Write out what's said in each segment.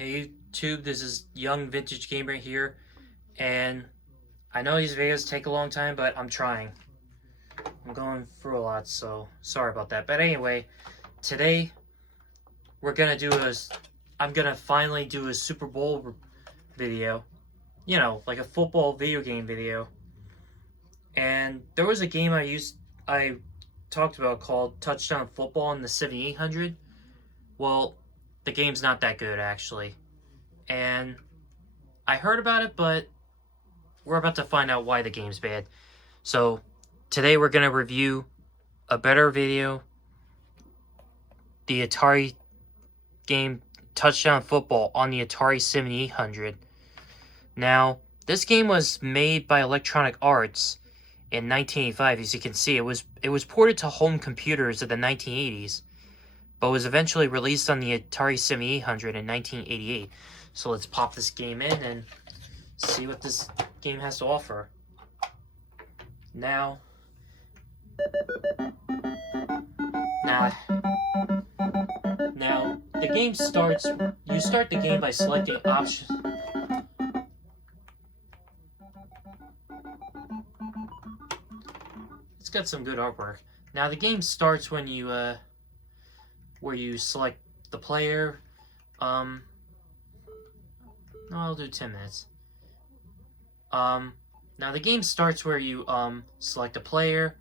Hey YouTube, this is Young Vintage Gamer here, and I know these videos take a long time, but I'm trying. I'm going through a lot, so sorry about that. But anyway, today I'm gonna finally do a Super Bowl video. You know, like a football video game video. And there was a game I talked about called Touchdown Football in the 7800. Well, the game's not that good actually. And I heard about it, but we're about to find out why the game's bad. So today we're going to review a better video, the Atari game Touchdown Football on the Atari 7800. Now, this game was made by Electronic Arts in 1985. As you can see, it was ported to home computers in the 1980s, but was eventually released on the Atari 7800 in 1988. So let's pop this game in and see what this game has to offer. Now, the game starts, you start the game by selecting options. It's got some good artwork. Now the game starts when you, where you select the player. No, I'll do 10 minutes. Now the game starts where you, select a player,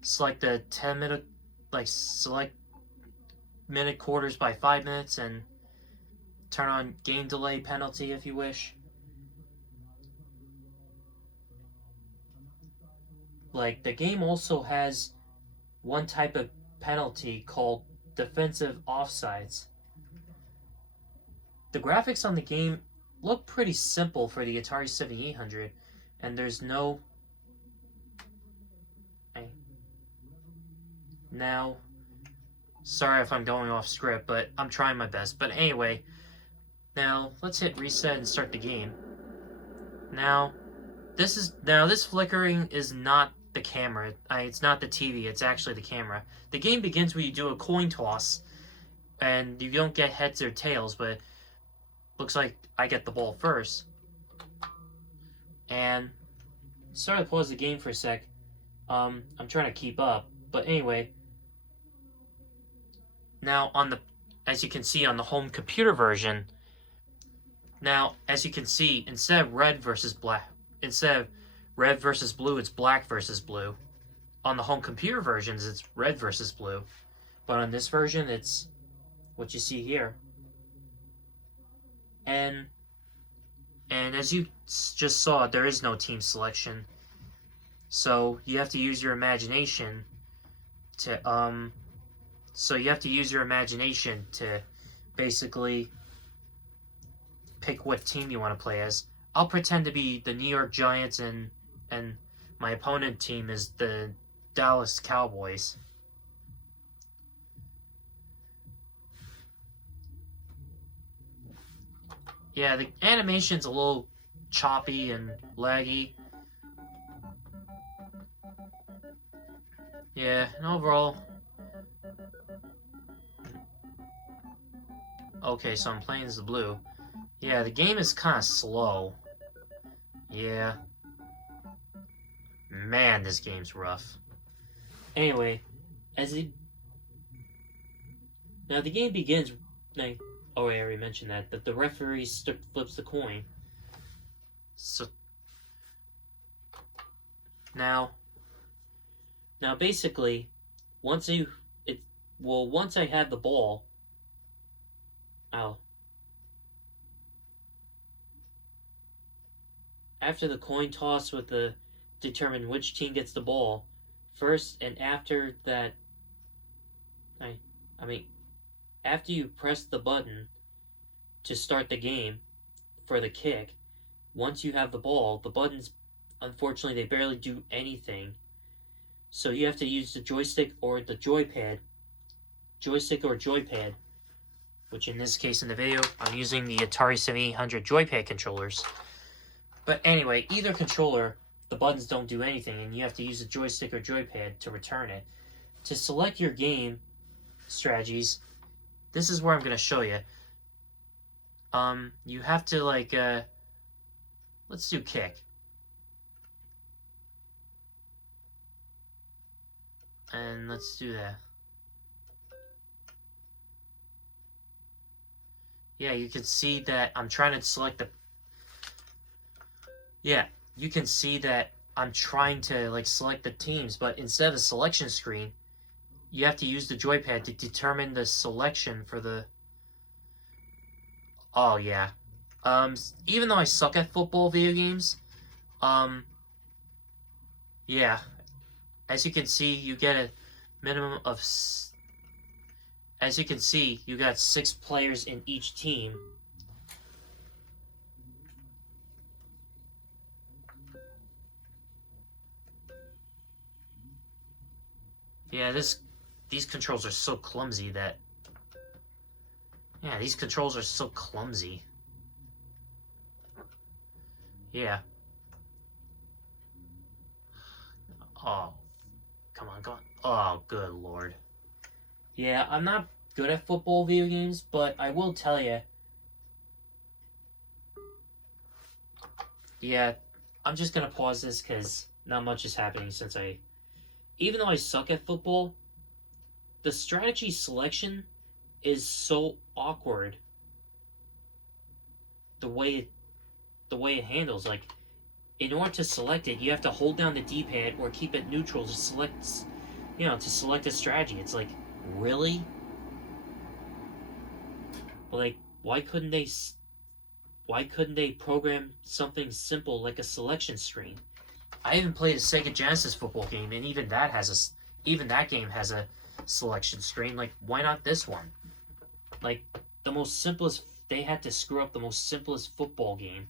select the 10 minute, select minute quarters by 5 minutes, and turn on game delay penalty if you wish. The game also has one type of penalty called defensive offsides. The graphics on the game look pretty simple for the Atari 7800, and there's no... Now, sorry if I'm going off script, but I'm trying my best. But anyway, now let's hit reset and start the game. Now, this flickering is not the camera. It's not the TV, it's actually the camera. The game begins when you do a coin toss, and you don't get heads or tails, but looks like I get the ball first. And sorry to pause the game for a sec. I'm trying to keep up. But anyway, now as you can see on the home computer version, now as you can see, instead of red versus blue, it's black versus blue. On the home computer versions, it's red versus blue. But on this version, it's what you see here. And as you just saw, there is no team selection. So you have to use your imagination to basically pick what team you want to play as. I'll pretend to be the New York Giants, and my opponent team is the Dallas Cowboys. Yeah, the animation's a little choppy and laggy. Yeah, and overall... Okay, so I'm playing as the blue. Yeah, the game is kind of slow. Yeah. Man, this game's rough. Anyway, now the game begins... Oh, I already mentioned that the referee flips the coin. So now basically, once I have the ball, after the coin toss with the determine which team gets the ball first, and after that, after you press the button to start the game for the kick, once you have the ball, the buttons, unfortunately, they barely do anything. So you have to use the joystick or the joypad, which in this case in the video, I'm using the Atari 7800 joypad controllers. But anyway, either controller, the buttons don't do anything, and you have to use a joystick or joypad to return it. To select your game strategies, this is where I'm going to show you. you have to like let's do kick. And let's do that. Yeah, you can see that I'm trying to select the... Yeah, you can see that I'm trying to like select the teams, but instead of a selection screen, you have to use the joypad to determine the selection for the... Oh, yeah. Even though I suck at football video games, yeah, as you can see, you get a minimum of... As you can see, you got 6 players in each team. Yeah, these controls are so clumsy that... Yeah, these controls are so clumsy. Yeah. Oh, come on, come on. Oh, good lord. Yeah, I'm not good at football video games, but I will tell you. Yeah, I'm just gonna pause this because not much is happening since even though I suck at football, the strategy selection is so awkward. The way it handles, like, in order to select it, you have to hold down the D-pad or keep it neutral to select, to select a strategy. It's like, really? Like, why couldn't they program something simple like a selection screen? I even played a Sega Genesis football game, and even that game has a selection screen. Like, why not this one? Like, they had to screw up the most simplest football game.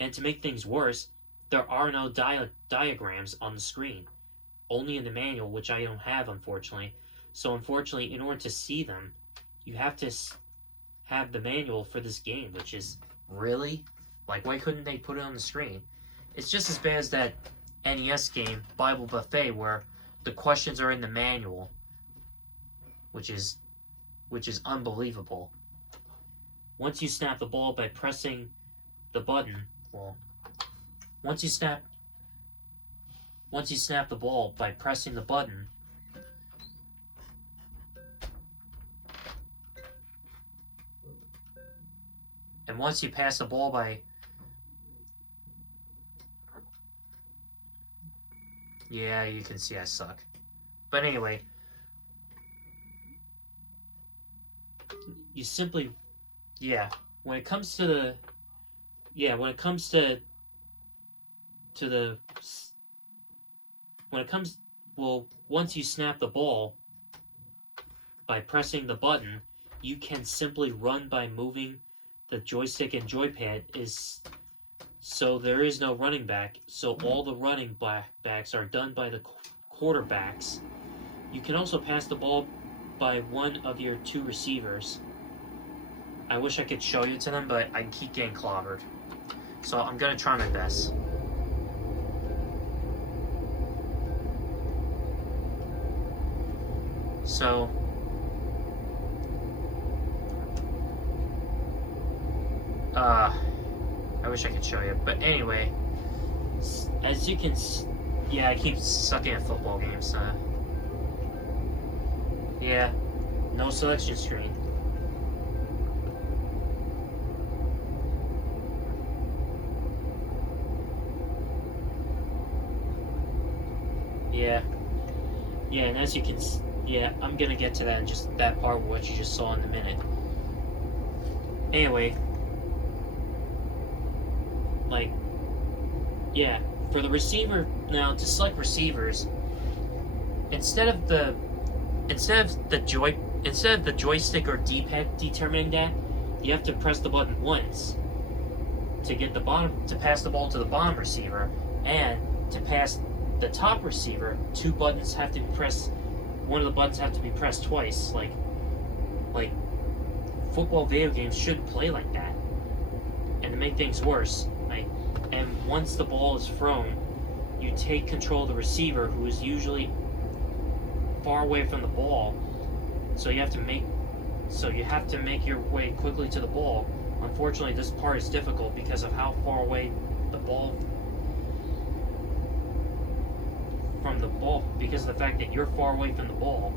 And to make things worse, there are no diagrams on the screen. Only in the manual, which I don't have, unfortunately. So, unfortunately, in order to see them, you have to have the manual for this game, which is, really? Like, why couldn't they put it on the screen? It's just as bad as that NES game, Bible Buffet, where the questions are in the manual, which is unbelievable. Once you snap the ball by pressing the button, well, once you snap the ball by pressing the button, and once you pass the ball by... Yeah, you can see I suck. But anyway, you simply... Yeah, when it comes to the... Yeah, when it comes to the... When it comes... Well, once you snap the ball by pressing the button, you can simply run by moving the joystick and joypad. So there is no running back, so all the running backs are done by the quarterbacks. You can also pass the ball by one of your 2 receivers. I wish I could show you to them, but I keep getting clobbered. So I'm going to try my best. So... I wish I could show you, but anyway, as you can yeah, I keep sucking at football games, yeah, no selection screen. Yeah, and as you can, yeah, I'm gonna get to that in just that part of what you just saw in a minute. Anyway, like, yeah, for the receiver, now to select receivers, instead of the joystick or D-pad determining that, you have to press the button once to pass the ball to the bottom receiver, and to pass the top receiver, 2 buttons have to be pressed. One of the buttons have to be pressed twice. Like football video games should play like that. And to make things worse, and once the ball is thrown, you take control of the receiver, who is usually far away from the ball. So you have to make your way quickly to the ball. Unfortunately, this part is difficult because of how far away the ball because of the fact that you're far away from the ball,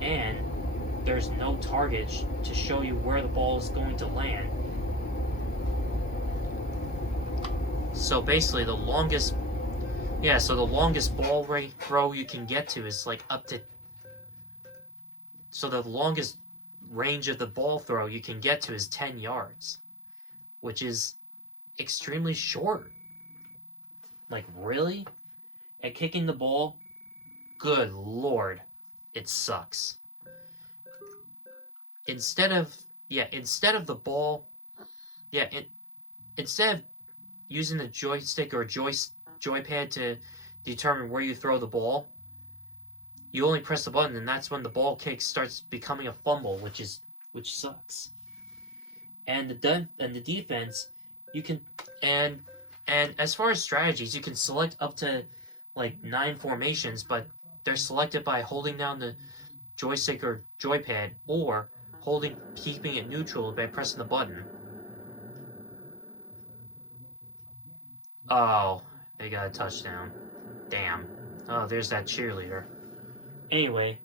and there's no target to show you where the ball is going to land. So basically, the longest ball throw you can get to is like up to. So the longest range of the ball throw you can get to is 10 yards, which is extremely short. Like, really? At kicking the ball? Good lord, it sucks. Instead of the ball, instead of using the joystick or joypad to determine where you throw the ball, you only press the button, and that's when the ball kick starts becoming a fumble, which sucks. And the defense, you can and as far as strategies, you can select up to like 9 formations, but they're selected by holding down the joystick or joypad, or keeping it neutral by pressing the button. Oh, they got a touchdown. Damn. Oh, there's that cheerleader. Anyway,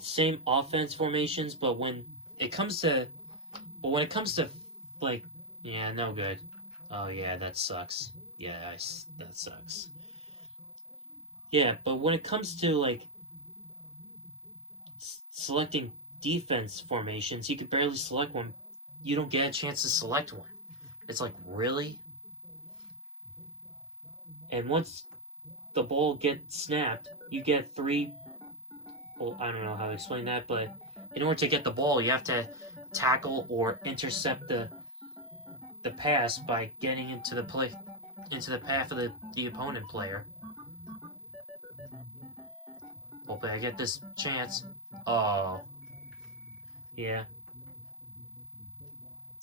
same offense formations, but when it comes to like, yeah, no good. Oh yeah, that sucks. Yeah, that sucks. Yeah, but when it comes to like selecting defense formations, you can barely select one. You don't get a chance to select one. It's like, really? And once the ball gets snapped, you get 3. Well, I don't know how to explain that, but in order to get the ball, you have to tackle or intercept the pass by getting into the path of the opponent player. Hopefully I get this chance. Oh. Yeah.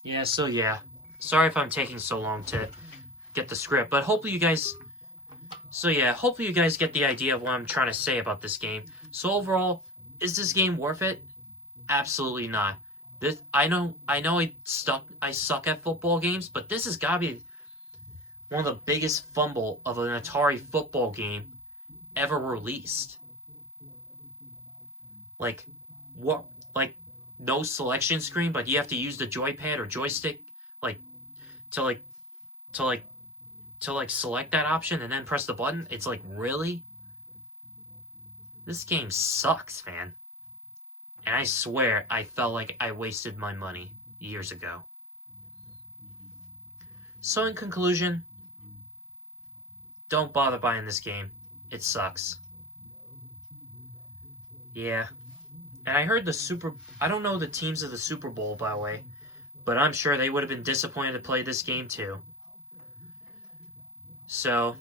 Yeah, so yeah. Sorry if I'm taking so long to get the script, but hopefully you guys get the idea of what I'm trying to say about this game. So overall, is this game worth it? Absolutely not. I know I suck at football games, but this has got to be one of the biggest fumble of an Atari football game ever released. Like, what? Like, no selection screen, but you have to use the joypad or joystick, to select that option and then press the button. It's like, really? This game sucks, man. And I swear I felt like I wasted my money years ago. So in conclusion, don't bother buying this game. It sucks. Yeah. And I heard I don't know the teams of the Super Bowl, by the way, but I'm sure they would have been disappointed to play this game too. So,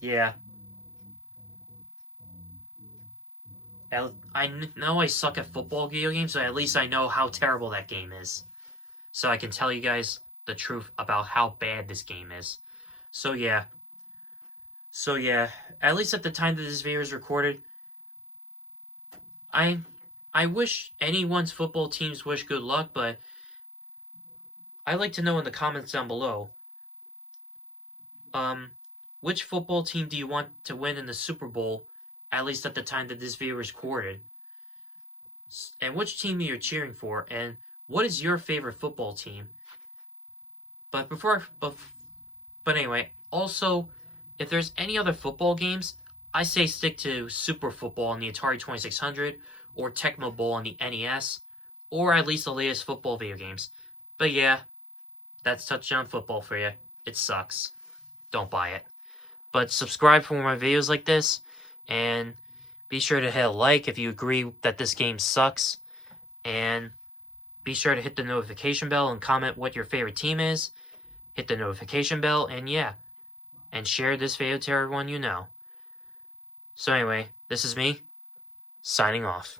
yeah. I know I suck at football video games, but at least I know how terrible that game is. So I can tell you guys the truth about how bad this game is. So yeah, at least at the time that this video is recorded, I wish anyone's football teams wish good luck, but I'd like to know in the comments down below, which football team do you want to win in the Super Bowl, at least at the time that this video is recorded? And which team you're cheering for, and what is your favorite football team? But anyway, also, if there's any other football games, I say stick to Super Football on the Atari 2600, or Tecmo Bowl on the NES, or at least the latest football video games. But yeah, that's Touchdown Football for you. It sucks. Don't buy it. But subscribe for more videos like this, and be sure to hit a like if you agree that this game sucks, and be sure to hit the notification bell and comment what your favorite team is. Hit the notification bell, and yeah, and share this video to everyone you know. So anyway, this is me, signing off.